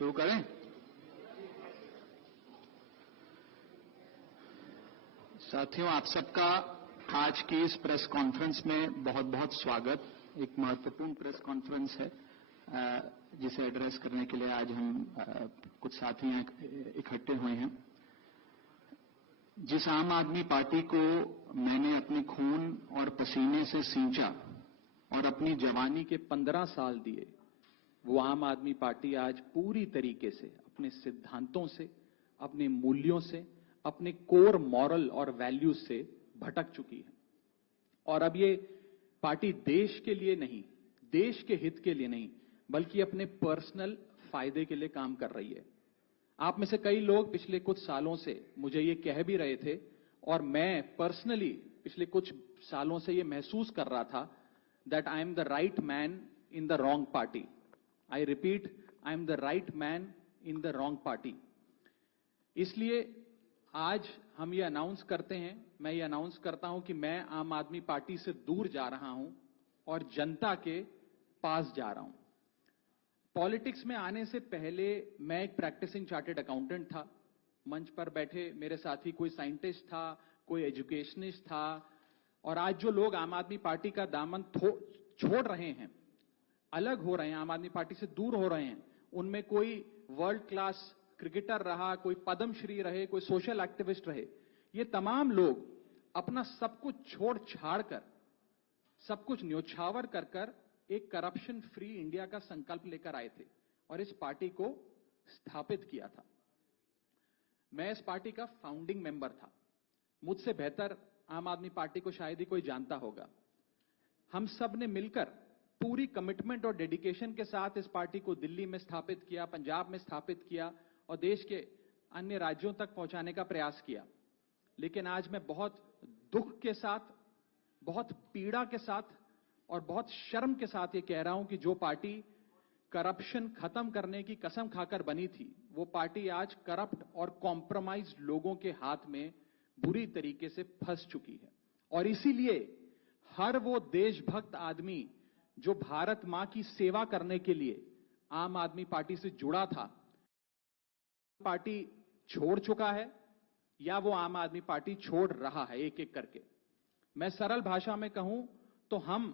शुरू करें। साथियों, आप सबका आज की इस प्रेस कॉन्फ्रेंस में बहुत बहुत स्वागत। एक महत्वपूर्ण प्रेस कॉन्फ्रेंस है जिसे एड्रेस करने के लिए आज हम कुछ साथी इकट्ठे हुए हैं। जिस आम आदमी पार्टी को मैंने अपने खून और पसीने से सींचा और अपनी जवानी के 15 साल दिए, वो आम आदमी पार्टी आज पूरी तरीके से अपने सिद्धांतों से, अपने मूल्यों से, अपने कोर मॉरल और वैल्यूज से भटक चुकी है। और अब ये पार्टी देश के लिए नहीं, देश के हित के लिए नहीं, बल्कि अपने पर्सनल फायदे के लिए काम कर रही है। आप में से कई लोग पिछले कुछ सालों से मुझे ये कह भी रहे थे और मैं पर्सनली पिछले कुछ सालों से ये महसूस कर रहा था that I am the right man in the wrong party. I repeat, I am the right man in the wrong party. इसलिए आज हम ये अनाउंस करते हैं, मैं ये अनाउंस करता हूं कि मैं आम आदमी पार्टी से दूर जा रहा हूं और जनता के पास जा रहा हूं। पॉलिटिक्स में आने से पहले मैं एक प्रैक्टिसिंग चार्टर्ड अकाउंटेंट था। मंच पर बैठे मेरे साथी कोई साइंटिस्ट था, कोई एजुकेशनिस्ट था, और आज जो लोग आम आदमी पार्टी का दामन छोड़ रहे हैं, अलग हो रहे हैं, आम आदमी पार्टी से दूर हो रहे हैं, उनमें कोई वर्ल्ड क्लास क्रिकेटर रहा, कोई पद्मश्री रहे, कोई सोशल एक्टिविस्ट रहे। ये तमाम लोग अपना सब कुछ छोड़ छाड़ कर, सब कुछ न्योछावर कर कर एक करप्शन फ्री इंडिया का संकल्प लेकर आए थे और इस पार्टी को स्थापित किया था। मैं इस पार्टी का फाउंडिंग मेंबर था। मुझसे बेहतर आम आदमी पार्टी को शायद ही कोई जानता होगा। हम सब ने मिलकर पूरी कमिटमेंट और डेडिकेशन के साथ इस पार्टी को दिल्ली में स्थापित किया, पंजाब में स्थापित किया और देश के अन्य राज्यों तक पहुंचाने का प्रयास किया। लेकिन आज मैं बहुत दुख के साथ, बहुत पीड़ा के साथ और बहुत शर्म के साथ ये कह रहा हूं कि जो पार्टी करप्शन खत्म करने की कसम खाकर बनी थी, वो पार्टी आज करप्ट और कॉम्प्रोमाइज्ड लोगों के हाथ में बुरी तरीके से फंस चुकी है। और इसीलिए हर वो देशभक्त आदमी जो भारत मां की सेवा करने के लिए आम आदमी पार्टी से जुड़ा था, पार्टी छोड़ चुका है या वो आम आदमी पार्टी छोड़ रहा है एक एक करके। मैं सरल भाषा में कहूं तो हम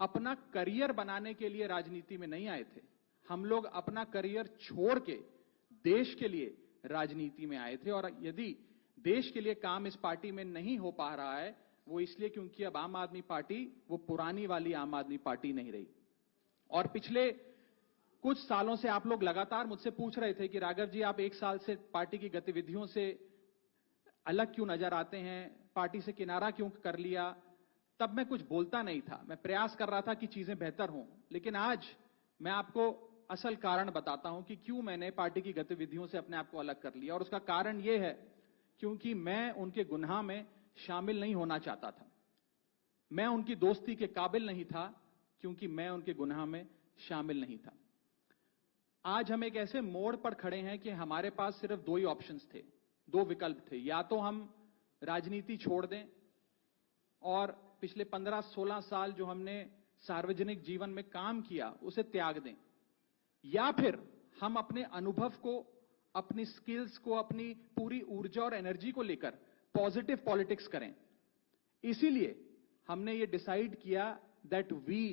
अपना करियर बनाने के लिए राजनीति में नहीं आए थे। हम लोग अपना करियर छोड़ के देश के लिए राजनीति में आए थे। और यदि देश के लिए काम इस पार्टी में नहीं हो पा रहा है, वो इसलिए क्योंकि अब आम आदमी पार्टी वो पुरानी वाली आम आदमी पार्टी नहीं रही। और पिछले कुछ सालों से आप लोग लगातार मुझसे पूछ रहे थे कि राघव जी, आप एक साल से पार्टी की गतिविधियों से अलग क्यों नजर आते हैं, पार्टी से किनारा क्यों कर लिया। तब मैं कुछ बोलता नहीं था, मैं प्रयास कर रहा था कि चीजें बेहतर हों। लेकिन आज मैं आपको असल कारण बताता हूं कि क्यों मैंने पार्टी की गतिविधियों से अपने आप को अलग कर लिया। और उसका कारण यह है क्योंकि मैं उनके गुनाह में शामिल नहीं होना चाहता था। मैं उनकी दोस्ती के काबिल नहीं था क्योंकि मैं उनके गुनाह में शामिल नहीं था। आज हम एक ऐसे मोड़ पर खड़े हैं कि हमारे पास सिर्फ दो ही ऑप्शंस थे, दो विकल्प थे। या तो हम राजनीति छोड़ दें और पिछले 15-16 साल जो हमने सार्वजनिक जीवन में काम किया उसे त्याग दें, या फिर हम अपने अनुभव को, अपनी स्किल्स को, अपनी पूरी ऊर्जा और एनर्जी को लेकर पॉजिटिव पॉलिटिक्स करें। इसीलिए हमने ये डिसाइड किया that we,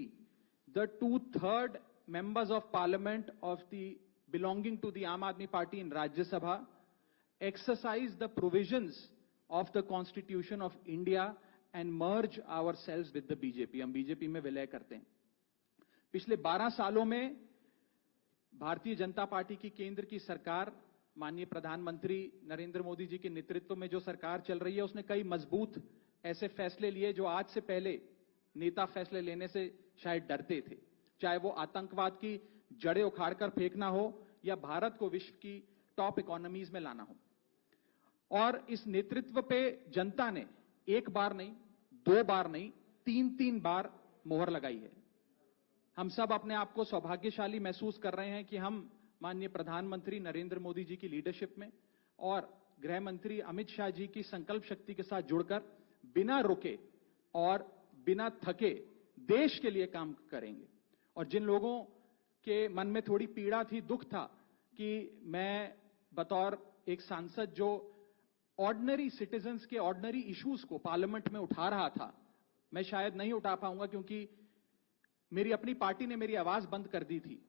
the 2/3 members of parliament of the belonging to the Aam Aadmi Party in Rajya Sabha exercise the provisions of the Constitution of India and merge ourselves with the BJP। हम BJP में विलय करते हैं। पिछले 12 सालों में Bharatiya Janata party की केंद्र की सरकार, माननीय प्रधानमंत्री नरेंद्र मोदी जी के नेतृत्व में जो सरकार चल रही है, उसने कई मजबूत ऐसे फैसले लिए जो आज से पहले नेता फैसले लेने से शायद डरते थे। चाहे वो आतंकवाद की जड़ें उखाड़कर फेंकना हो या भारत को विश्व की टॉप इकोनॉमीज में लाना हो। और इस नेतृत्व पे जनता ने एक बार नहीं, दो बार नहीं, 3-3 बार मोहर लगाई है। हम सब अपने आप को सौभाग्यशाली महसूस कर रहे हैं कि हम माननीय प्रधानमंत्री नरेंद्र मोदी जी की लीडरशिप में और गृह मंत्री अमित शाह जी की संकल्प शक्ति के साथ जुड़कर बिना रुके और बिना थके देश के लिए काम करेंगे। और जिन लोगों के मन में थोड़ी पीड़ा थी, दुख था, कि मैं बतौर एक सांसद जो ऑर्डिनरी सिटीजन्स के ऑर्डिनरी इश्यूज को पार्लियामेंट में उठा रहा था, मैं शायद नहीं उठा पाऊंगा क्योंकि मेरी अपनी पार्टी ने मेरी आवाज बंद कर दी थी।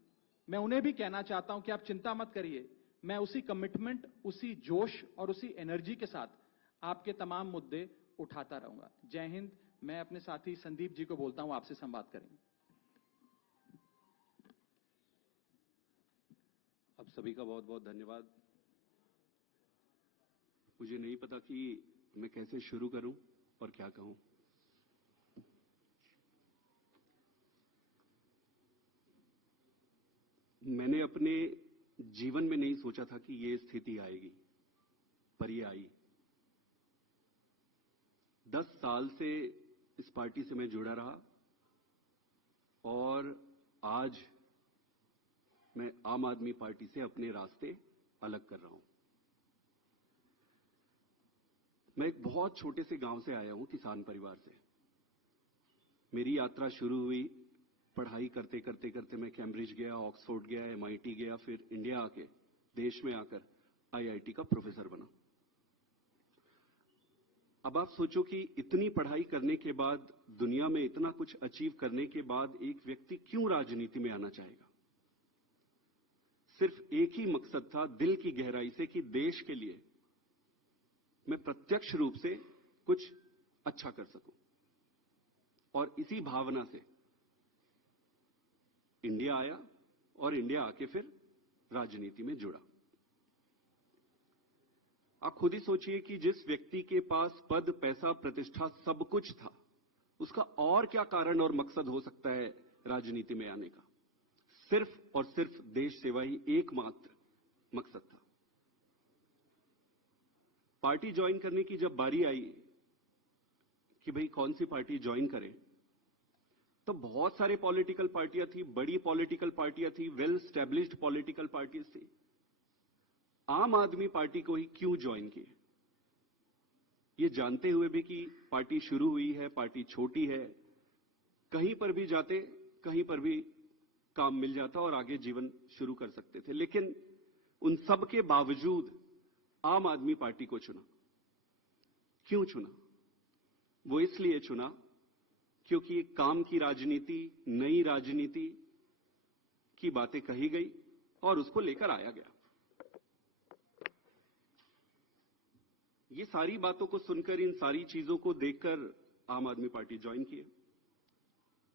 मैं उन्हें भी कहना चाहता हूं कि आप चिंता मत करिए, मैं उसी कमिटमेंट, उसी जोश और उसी एनर्जी के साथ आपके तमाम मुद्दे उठाता रहूंगा। जय हिंद। मैं अपने साथी संदीप जी को बोलता हूं, आपसे संवाद करेंगे। आप सभी का बहुत बहुत धन्यवाद। मुझे नहीं पता कि मैं कैसे शुरू करूं और क्या कहूं। मैंने अपने जीवन में नहीं सोचा था कि ये स्थिति आएगी, पर ये आई। 10 साल से इस पार्टी से मैं जुड़ा रहा और आज मैं आम आदमी पार्टी से अपने रास्ते अलग कर रहा हूं। मैं एक बहुत छोटे से गांव से आया हूं, किसान परिवार से। मेरी यात्रा शुरू हुई पढ़ाई करते करते करते। मैं कैम्ब्रिज गया, ऑक्सफोर्ड गया, MIT गया, फिर इंडिया आके, देश में आकर IIT का प्रोफेसर बना। अब आप सोचो कि इतनी पढ़ाई करने के बाद, दुनिया में इतना कुछ अचीव करने के बाद एक व्यक्ति क्यों राजनीति में आना चाहेगा? सिर्फ एक ही मकसद था दिल की गहराई से कि देश के लिए मैं प्रत्यक्ष रूप से कुछ अच्छा कर सकूं। और इसी भावना से इंडिया आया और इंडिया आके फिर राजनीति में जुड़ा। आप खुद ही सोचिए कि जिस व्यक्ति के पास पद, पैसा, प्रतिष्ठा सब कुछ था, उसका और क्या कारण और मकसद हो सकता है राजनीति में आने का? सिर्फ और सिर्फ देश सेवा ही एकमात्र मकसद था। पार्टी ज्वाइन करने की जब बारी आई कि भाई कौन सी पार्टी ज्वाइन करें, तो बहुत सारे पॉलिटिकल पार्टियां थी, बड़ी पॉलिटिकल पार्टियां थी, वेल स्टैब्लिश्ड पॉलिटिकल पार्टीज थी। आम आदमी पार्टी को ही क्यों ज्वाइन किए? ये जानते हुए भी कि पार्टी शुरू हुई है, पार्टी छोटी है, कहीं पर भी जाते, कहीं पर भी काम मिल जाता और आगे जीवन शुरू कर सकते थे। लेकिन उन सब के बावजूद आम आदमी पार्टी को चुना। क्यों चुना? वो इसलिए चुना क्योंकि काम की राजनीति, नई राजनीति की बातें कही गई और उसको लेकर आया गया। ये सारी बातों को सुनकर, इन सारी चीजों को देखकर आम आदमी पार्टी ज्वाइन किए।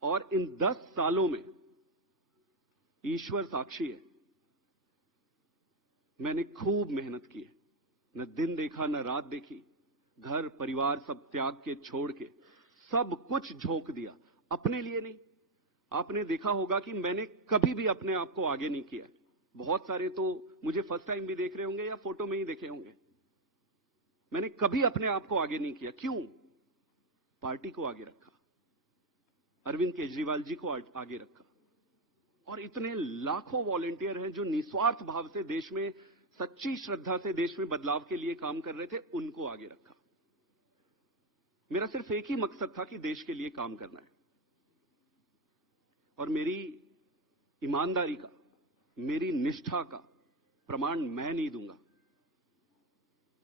और इन 10 सालों में ईश्वर साक्षी है, मैंने खूब मेहनत की है। न दिन देखा, न रात देखी। घर परिवार सब त्याग के, छोड़ के, सब कुछ झोंक दिया। अपने लिए नहीं। आपने देखा होगा कि मैंने कभी भी अपने आप को आगे नहीं किया। बहुत सारे तो मुझे फर्स्ट टाइम भी देख रहे होंगे या फोटो में ही देखे होंगे। मैंने कभी अपने आप को आगे नहीं किया। क्यों? पार्टी को आगे रखा, अरविंद केजरीवाल जी को आगे रखा। और इतने लाखों वॉलंटियर हैं जो निस्वार्थ भाव से देश में, सच्ची श्रद्धा से देश में बदलाव के लिए काम कर रहे थे, उनको आगे रखा। मेरा सिर्फ एक ही मकसद था कि देश के लिए काम करना है। और मेरी ईमानदारी का, मेरी निष्ठा का प्रमाण मैं नहीं दूंगा।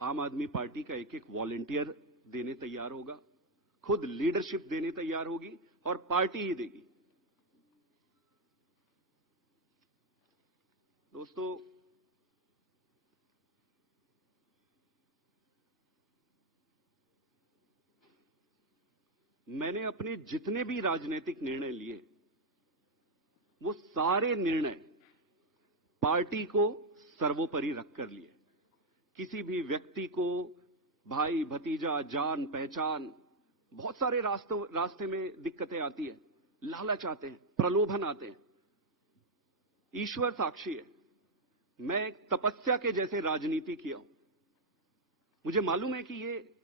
आम आदमी पार्टी का एक एक वॉलंटियर देने तैयार होगा, खुद लीडरशिप देने तैयार होगी और पार्टी ही देगी। दोस्तों, मैंने अपने जितने भी राजनीतिक निर्णय लिए, वो सारे निर्णय पार्टी को सर्वोपरि रखकर लिए। किसी भी व्यक्ति को भाई, भतीजा, जान पहचान, बहुत सारे रास्ते में दिक्कतें आती है, लालच आते हैं, प्रलोभन आते हैं। ईश्वर साक्षी है, मैं एक तपस्या के जैसे राजनीति किया हूं। मुझे मालूम है कि ये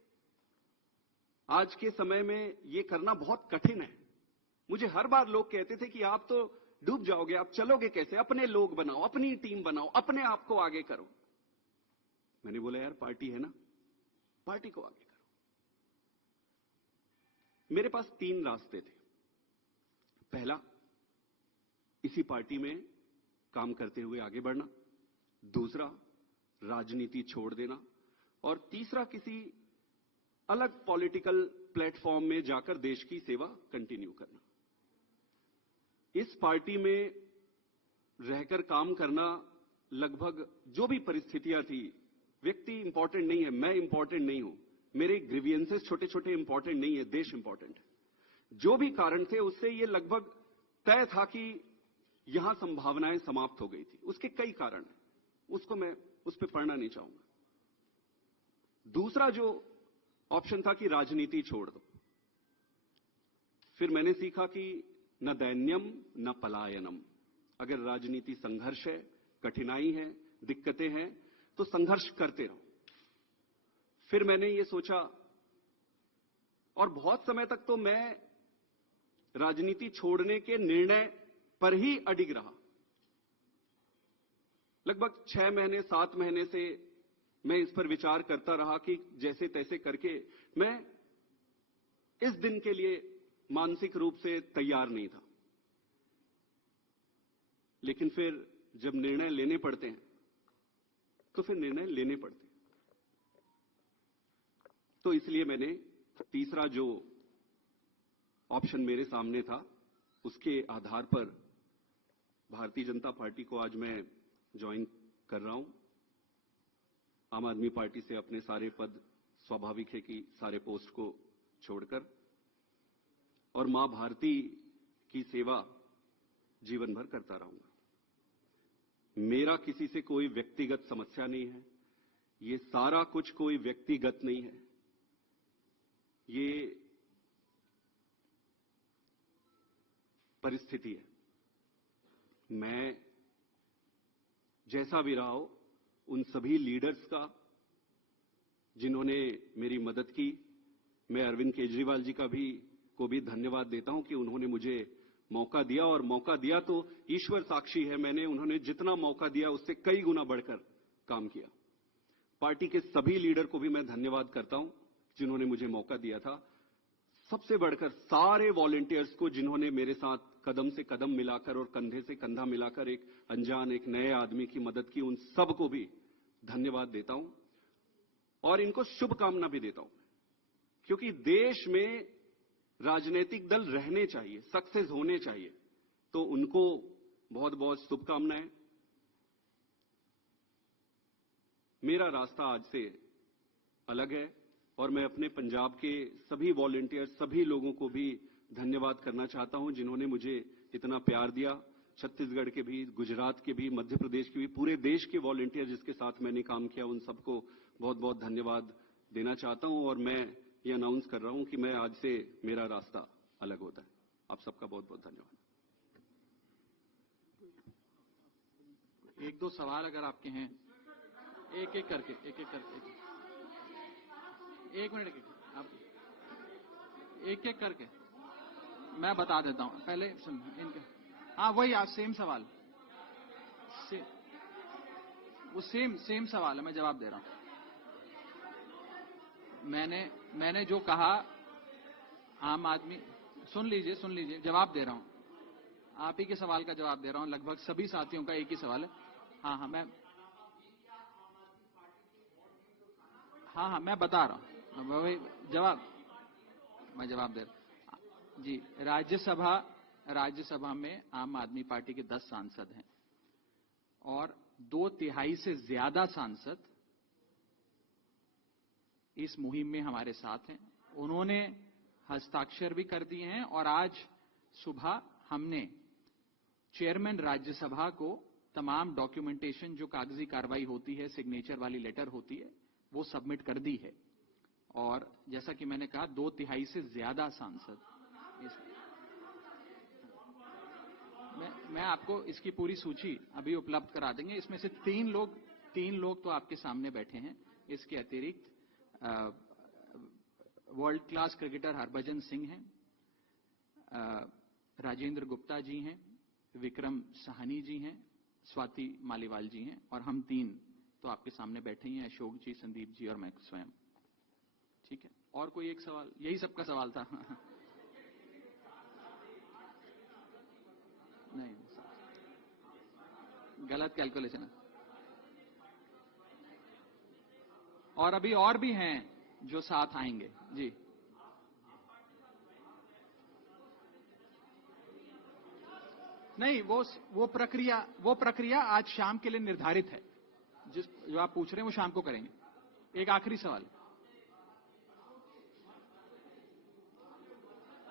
आज के समय में ये करना बहुत कठिन है। मुझे हर बार लोग कहते थे कि आप तो डूब जाओगे, आप चलोगे कैसे? अपने लोग बनाओ, अपनी टीम बनाओ, अपने आप को आगे करो। मैंने बोला यार, पार्टी है ना, पार्टी को आगे करो। मेरे पास 3 रास्ते थे। पहला, इसी पार्टी में काम करते हुए आगे बढ़ना। दूसरा राजनीति छोड़ देना, और तीसरा किसी अलग पॉलिटिकल प्लेटफॉर्म में जाकर देश की सेवा कंटिन्यू करना। इस पार्टी में रहकर काम करना, लगभग जो भी परिस्थितियां थी, व्यक्ति इंपॉर्टेंट नहीं है, मैं इंपॉर्टेंट नहीं हूं, मेरे ग्रीवियंसेस छोटे छोटे इंपॉर्टेंट नहीं है, देश इंपॉर्टेंट है। जो भी कारण थे उससे ये लगभग तय था कि यहां संभावनाएं समाप्त हो गई थी। उसके कई कारण हैं, उसको मैं उस पर पढ़ना नहीं चाहूंगा। दूसरा जो ऑप्शन था कि राजनीति छोड़ दो, फिर मैंने सीखा कि न दैन्यम न पलायनम। अगर राजनीति संघर्ष है, कठिनाई है, दिक्कतें हैं, तो संघर्ष करते रहो। फिर मैंने ये सोचा, और बहुत समय तक तो मैं राजनीति छोड़ने के निर्णय पर ही अडिग रहा। लगभग 6 महीने 7 महीने से मैं इस पर विचार करता रहा कि जैसे तैसे करके मैं इस दिन के लिए मानसिक रूप से तैयार नहीं था। लेकिन फिर जब निर्णय लेने पड़ते हैं तो फिर निर्णय लेने पड़ते हैं। तो इसलिए मैंने तीसरा जो ऑप्शन मेरे सामने था, उसके आधार पर भारतीय जनता पार्टी को आज मैं ज्वाइन कर रहा हूं। आम आदमी पार्टी से अपने सारे पद, स्वाभाविक है कि सारे पोस्ट को छोड़कर, और मां भारती की सेवा जीवन भर करता रहूंगा। मेरा किसी से कोई व्यक्तिगत समस्या नहीं है, ये सारा कुछ कोई व्यक्तिगत नहीं है, ये परिस्थिति है। मैं जैसा भी रहा हो, उन सभी लीडर्स का जिन्होंने मेरी मदद की, मैं अरविंद केजरीवाल जी को भी धन्यवाद देता हूं कि उन्होंने मुझे मौका दिया, और मौका दिया तो ईश्वर साक्षी है, मैंने उन्होंने जितना मौका दिया उससे कई गुना बढ़कर काम किया। पार्टी के सभी लीडर को भी मैं धन्यवाद करता हूं जिन्होंने मुझे मौका दिया था। सबसे बढ़कर सारे वॉलंटियर्स को जिन्होंने मेरे साथ कदम से कदम मिलाकर और कंधे से कंधा मिलाकर एक अनजान, एक नए आदमी की मदद की, उन सबको भी धन्यवाद देता हूं और इनको शुभकामना भी देता हूं, क्योंकि देश में राजनीतिक दल रहने चाहिए, सक्सेस होने चाहिए, तो उनको बहुत बहुत शुभकामनाएं। मेरा रास्ता आज से अलग है और मैं अपने पंजाब के सभी वॉलंटियर, सभी लोगों को भी धन्यवाद करना चाहता हूं जिन्होंने मुझे इतना प्यार दिया। छत्तीसगढ़ के भी, गुजरात के भी, मध्य प्रदेश के भी, पूरे देश के वॉलंटियर जिसके साथ मैंने काम किया, उन सबको बहुत बहुत धन्यवाद देना चाहता हूं। और मैं ये अनाउंस कर रहा हूं कि मैं आज से मेरा रास्ता अलग होता है। आप सबका बहुत बहुत धन्यवाद। एक दो सवाल अगर आपके हैं, एक एक करके एक मिनट आप एक एक करके मैं बता देता हूं। पहले सुन इनके, हाँ वही आज सेम सवाल, वो सेम सवाल है, मैं जवाब दे रहा हूं। मैंने जो कहा, आम आदमी, सुन लीजिए, जवाब दे रहा हूं। आप ही के सवाल का जवाब दे रहा हूं, लगभग सभी साथियों का एक ही सवाल है। हाँ मैं बता रहा हूं, वही मैं जवाब दे रहा हूं जी। राज्यसभा में आम आदमी पार्टी के 10 सांसद हैं और 2/3 से ज्यादा सांसद इस मुहिम में हमारे साथ हैं। उन्होंने हस्ताक्षर भी कर दिए हैं और आज सुबह हमने चेयरमैन राज्यसभा को तमाम डॉक्यूमेंटेशन, जो कागजी कार्रवाई होती है, सिग्नेचर वाली लेटर होती है, वो सबमिट कर दी है। और जैसा कि मैंने कहा, 2/3 से ज्यादा सांसद मैं आपको इसकी पूरी सूची अभी उपलब्ध करा देंगे। इसमें से 3 लोग तो आपके सामने बैठे हैं। इसके अतिरिक्त world class cricketer Harbhajan Singh हैं, राजेंद्र गुप्ता जी हैं, विक्रम साहनी जी हैं, स्वाति मालीवाल जी हैं, और हम 3 तो आपके सामने बैठे ही हैं, अशोक जी, संदीप जी और मैं स्वयं। ठीक है, और कोई एक सवाल? यही सबका सवाल था। नहीं, गलत कैलकुलेशन है। और अभी और भी हैं जो साथ आएंगे। जी, नहीं, वो प्रक्रिया आज शाम के लिए निर्धारित है। जो आप पूछ रहे हैं वो शाम को करेंगे। एक आखिरी सवाल,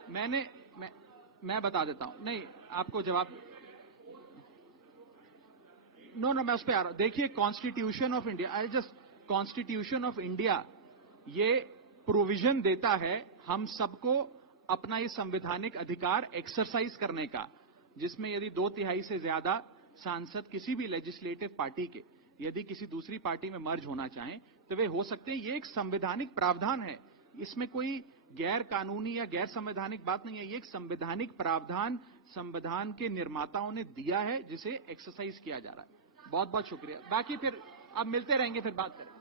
मैं बता देता हूं। नहीं, आपको जवाब, नो, मैं उस पर आ रहा हूं। देखिए, कॉन्स्टिट्यूशन ऑफ इंडिया ये प्रोविजन देता है हम सबको अपना ये संवैधानिक अधिकार एक्सरसाइज करने का, जिसमें यदि 2/3 से ज्यादा सांसद किसी भी लेजिस्लेटिव पार्टी के यदि किसी दूसरी पार्टी में मर्ज होना चाहें तो वे हो सकते हैं। ये एक संवैधानिक प्रावधान है, इसमें कोई गैर कानूनी या गैर संवैधानिक बात नहीं है। ये एक संवैधानिक प्रावधान संविधान के निर्माताओं ने दिया है, जिसे एक्सरसाइज किया जा रहा है। बहुत बहुत शुक्रिया। बाकी फिर अब मिलते रहेंगे, फिर बात करेंगे।